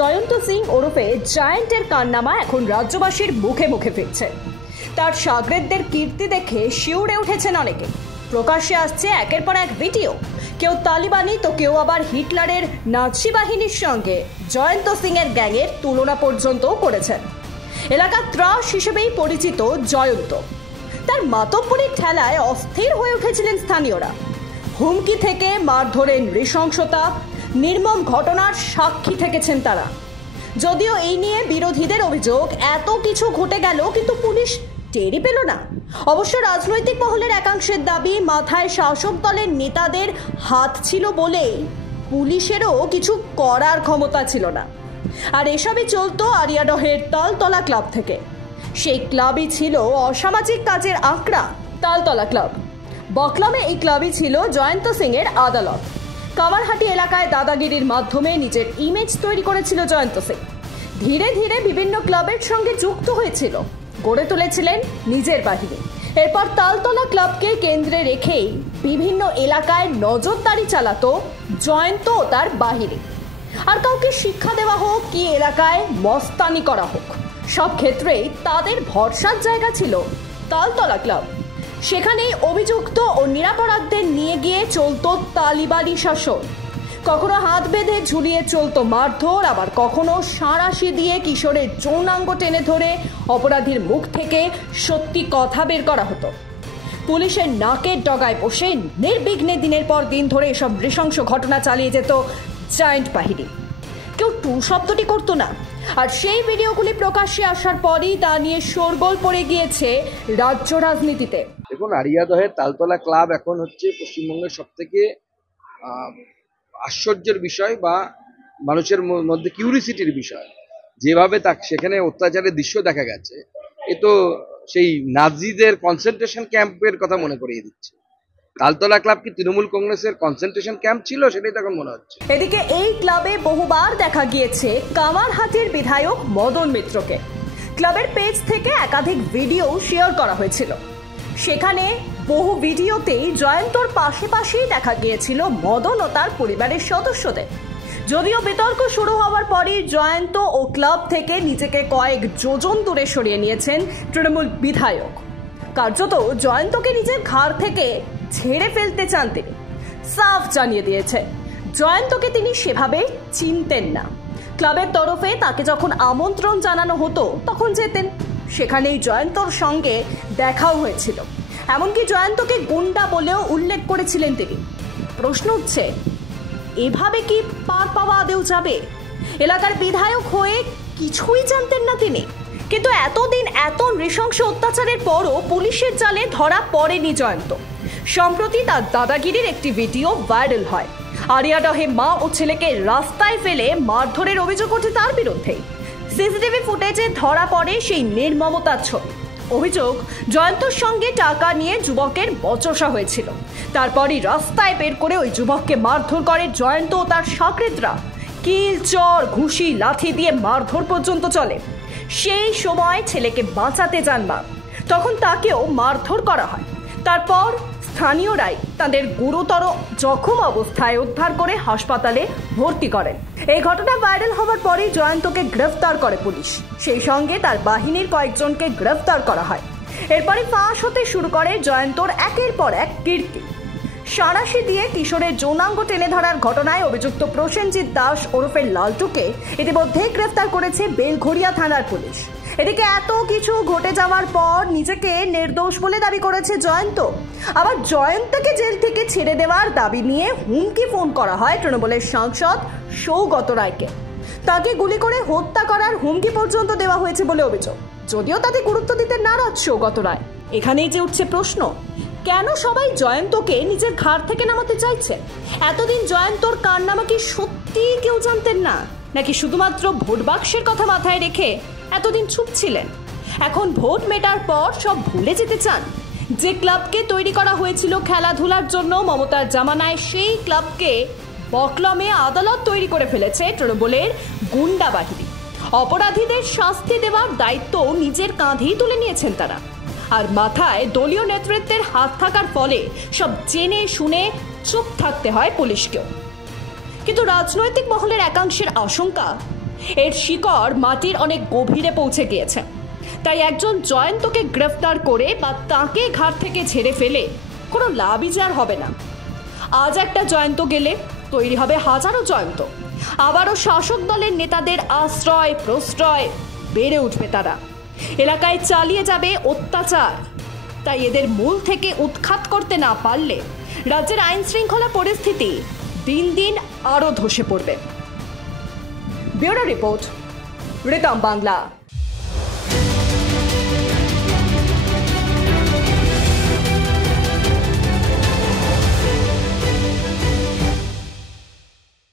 জয়ন্ত সিং ওরফে জায়ান্টের কারনামা এখন রাজ্যবাসীর মুখে মুখে ফিরছে। তার শাগরেদদের কীর্তি দেখে শিউরে উঠেছেন অনেকে। প্রকাশ্যে আসছে একের পর এক ভিডিও, কেউ তালিবানি তো কেউ আবার হিটলারের নাৎসি বাহিনীর সঙ্গে জয়ন্ত সিং এর গ্যাংয়ের তুলনা পর্যন্ত করেছেন। এলাকার ত্রাস হিসেবেই পরিচিত জয়ন্ত। তার মাতব্বরির ঠেলায় অস্থির হয়ে উঠেছিলেন স্থানীয়রা। হুমকি থেকে মারধরের নৃশংসতা, নির্মম ঘটনার সাক্ষী থেকেছেন তারা। যদিও এই নিয়ে বিরোধীদের অভিযোগ এত কিছু ঘটে গেল কিন্তু পুলিশ টেরই পেল না। অবশ্য রাজনৈতিক মহলের একাংশের দাবি, মাথায় শাসক দলের নেতাদের হাত ছিল বলেই পুলিশেরও কিছু করার ক্ষমতা ছিল না। আর এসবই চলতো আরিয়াডহের তালতলা ক্লাব থেকে। সেই ক্লাবই ছিল অসামাজিক কাজের আঁকড়া, তালতলা ক্লাব। বকলামে এই ক্লাবই ছিল জয়ন্ত সিং এর আদালত। কামারহাটি এলাকায় দাদাগিরির মাধ্যমে নিজের ইমেজ তৈরি করেছিল জয়ন্ত সিং। ধীরে ধীরে বিভিন্ন ক্লাবের সঙ্গে যুক্ত হয়েছিল, গড়ে তুলেছিলেন নিজের বাহিনী। এরপর তালতলা ক্লাবকে কেন্দ্রে রেখেই বিভিন্ন এলাকায় নজরদারি চালাতো জয়ন্ত ও তার বাহিনী। আর কাউকে শিক্ষা দেওয়া হোক কি এলাকায় মস্তানি করা হোক, সব ক্ষেত্রেই তাদের ভরসার জায়গা ছিল তালতলা ক্লাব। সেখানেই অভিযুক্ত ও নিরাপরাধদের নিয়ে গিয়ে চলতো তালিবানি শাসন। কখনো হাত বেঁধে ঝুলিয়ে চলতো মারধর, আবার কখনো সাঁড়াশি দিয়ে কিশোরের যৌনাঙ্গ টেনে ধরে অপরাধীর মুখ থেকে সত্যি কথা বের করা হতো। পুলিশের নাকের ডগায় বসে নির্বিঘ্নে দিনের পর দিন ধরে এসব নৃশংস ঘটনা চালিয়ে যেত জায়ান্ট বাহিনী। কেউ টু শব্দটি করতো না। আর সেই ভিডিওগুলি প্রকাশ্যে আসার পরই তা নিয়ে শোরগোল পড়ে গিয়েছে রাজ্য রাজনীতিতে। দেখুন, আরিয়াদহের তালতলা ক্লাব এখন হচ্ছে পশ্চিমবঙ্গের সবথেকে আশ্চর্যের বিষয় বা মানুষের মধ্যে কিউরিসিটির বিষয়। যেভাবে সেখানে অত্যাচারের দৃশ্য দেখা গেছে, এ তো সেই নাজিদের কনসেন্ট্রেশন ক্যাম্পের কথা মনে করিয়ে দিচ্ছে। তালতলা ক্লাব কি তৃণমূল কংগ্রেসের কনসেন্ট্রেশন ক্যাম্প ছিল, সেটাই তখন মনে হচ্ছে। এদিকে এই ক্লাবে বহুবার দেখা গিয়েছে কামারহাটির বিধায়ক মদন মিত্রকে। ক্লাবের পেজ থেকে একাধিক ভিডিও শেয়ার করা হয়েছিল। সেখানে বহু ভিডিওতেই জয়ন্তর পাশাপাশি দেখা গিয়েছিল মদন ও তার পরিবারের সদস্যদের। যদিও বিতর্ক শুরু হওয়ার পরই জয়ন্ত ও ক্লাব থেকে নিজেকে কয়েক যোজন দূরে সরিয়ে নিয়েছেন তৃণমূল বিধায়ক। কার্যত জয়ন্তকে নিজের ঘাড় থেকে ছেড়ে ফেলতে চান তিনি। সাফ জানিয়ে দিয়েছেন জয়ন্তকে তিনি সেভাবে চিনতেন না। ক্লাবের তরফে তাকে যখন আমন্ত্রণ জানানো হতো তখন যেতেন। সেখানেই জয়ন্তর সঙ্গে দেখাও হয়েছিল। এমনকি জয়ন্তকে গুন্ডা বলেও উল্লেখ করেছিলেন তিনি। প্রশ্ন উঠছে, এভাবে কি পার পাওয়া আদেও যাবে? এলাকার বিধায়ক হয়ে কিছুই জানতেন না তিনি। কিন্তু এতদিন এত নৃশংস অত্যাচারের পরও পুলিশের জালে ধরা পড়েনি জয়ন্ত। সম্প্রতি তার দাদাগিরির একটি ভিডিও ভাইরাল হয়। আরিয়াডহে মা ও ছেলেকে রাস্তায় ফেলে মারধরের অভিযোগ ওঠে তার বিরুদ্ধে। সিসিটিভি ফুটেজে ধরা পড়ে সেই নির্মমতার ছবি। অভিযোগ, জয়ন্তর সঙ্গে টাকা নিয়ে যুবকের বচসা হয়েছিল। তারপরই রাস্তায় বের করে ওই যুবককে মারধর করে জয়ন্ত ও তার শাগরেদরা। কিল, চর, ঘুষি, লাঠি দিয়ে মারধর পর্যন্ত চলে। সেই সময় ছেলেকে বাঁচাতে যান মা, তখন তাকেও মারধর করা হয়। তারপর স্থানীয়রাই তাদের গুরুতর জখম অবস্থায় উদ্ধার করে হাসপাতালে ভর্তি করেন। এই ঘটনা ভাইরাল হওয়ার পরেই জয়ন্তকে গ্রেফতার করে পুলিশ। সেই সঙ্গে তার বাহিনীর কয়েকজনকে গ্রেফতার করা হয়। এরপরে ফাঁস হতে শুরু করে জয়ন্তর একের পর এক কীর্তি। সাঁড়াশি দিয়ে কিশোরের যৌনাঙ্গ টেনে ধরার ঘটনায় অভিযুক্ত প্রসেনজিৎ দাস ওরফে লালটুকে ইতিমধ্যেই গ্রেফতার করেছে বেলঘরিয়া থানার পুলিশ। এদিকে এত কিছু ঘটে যাওয়ার পর নিজেকে নির্দোষ বলে দাবি করেছে জয়ন্ত। আবার জয়ন্তকে জেল থেকে ছেড়ে দেওয়ার দাবি নিয়ে হুমকি ফোন করা হয় তৃণমূলের সাংসদ সৌগত রায়কে। তাকে গুলি করে হত্যা করার হুমকি পর্যন্ত দেওয়া হয়েছে বলে অভিযোগ। যদিও তাতে গুরুত্ব দিতে নারাজ সৌগত রায়। এখানেই যে উঠছে প্রশ্ন, কেন সবাই জয়ন্তকে নিজের ঘাড় থেকে নামাতে চাইছে? এতদিন জয়ন্তর কারনামা কি সত্যি কেউ জানতেন না, নাকি শুধুমাত্র ভোট বাক্সের কথা মাথায় রেখে এতদিন চুপ ছিলেন? এখন ভোট মেটার পর সব ভুলে যেতে চান? যে ক্লাবকে তৈরি করা হয়েছিল খেলাধুলার জন্য মমতার জামানায়, সেই ক্লাবকে বকলমে আদালত তৈরি করে ফেলেছে তৃণমূলের গুন্ডা বাহিনী। অপরাধীদের শাস্তি দেওয়ার দায়িত্ব নিজের কাঁধেই তুলে নিয়েছেন তারা। আর মাথায় দলীয় নেতৃত্বের হাত থাকার ফলে সব জেনে শুনে চুপ থাকতে হয় পুলিশকেও। কিন্তু রাজনৈতিক মহলের একাংশের আশঙ্কা, এর শিকড় মাটির অনেক গভীরে পৌঁছে গিয়েছে। তাই একজন জয়ন্তকে গ্রেফতার করে বা তাকে ঘাট থেকে ঝেড়ে ফেলে কোনো লাভই যার হবে না। আজ একটা জয়ন্ত গেলে তৈরি হবে হাজারো জয়ন্ত। আবারও শাসক দলের নেতাদের আশ্রয় প্রশ্রয় বেড়ে উঠবে, তারা এলাকায় চালিয়ে যাবে অত্যাচার। তাই এদের মূল থেকে উৎখাত করতে না পারলে রাজ্যের আইন শৃঙ্খলা পরিস্থিতি দিন দিন আরো ধসে পড়বে। Bureau report, Ritam Bangla.